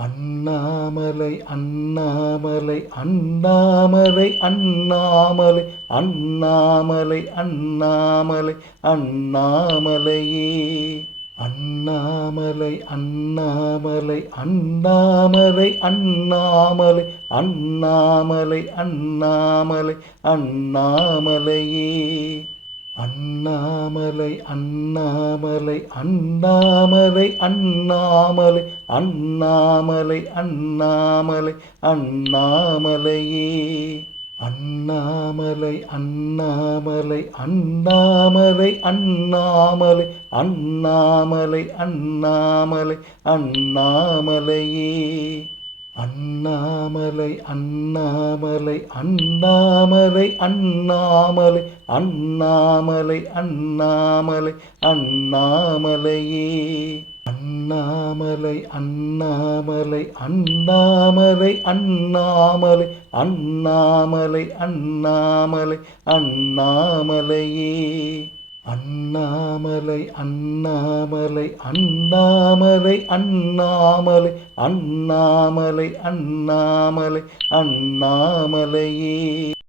அண்ணாமலை அண்ணாமலை அண்ணாமலை அண்ணாமலை அண்ணாமலை அண்ணாமலை அண்ணாமலையே அண்ணாமலை அண்ணாமலை அண்ணாமலை அண்ணாமலை அண்ணாமலை அண்ணாமலை அண்ணாமலையே அண்ணாமலை அண்ணாமலை அண்ணாமலை அண்ணாமலை அண்ணாமலை அண்ணாமலை அண்ணாமலையே அண்ணாமலை அண்ணாமலை அண்ணாமலை அண்ணாமலை அண்ணாமலை அண்ணாமலை அண்ணாமலையே அண்ணாமலை அண்ணாமலை அண்ணாமலை அண்ணாமலை அண்ணாமலை அண்ணாமலை அண்ணாமலையே அண்ணாமலை அண்ணாமலை அண்ணாமலை அண்ணாமலை அண்ணாமலை அண்ணாமலை அண்ணாமலையே அண்ணாமலை அண்ணாமலை அண்ணாமலை அண்ணாமலை அண்ணாமலை அண்ணாமலை அண்ணாமலையே.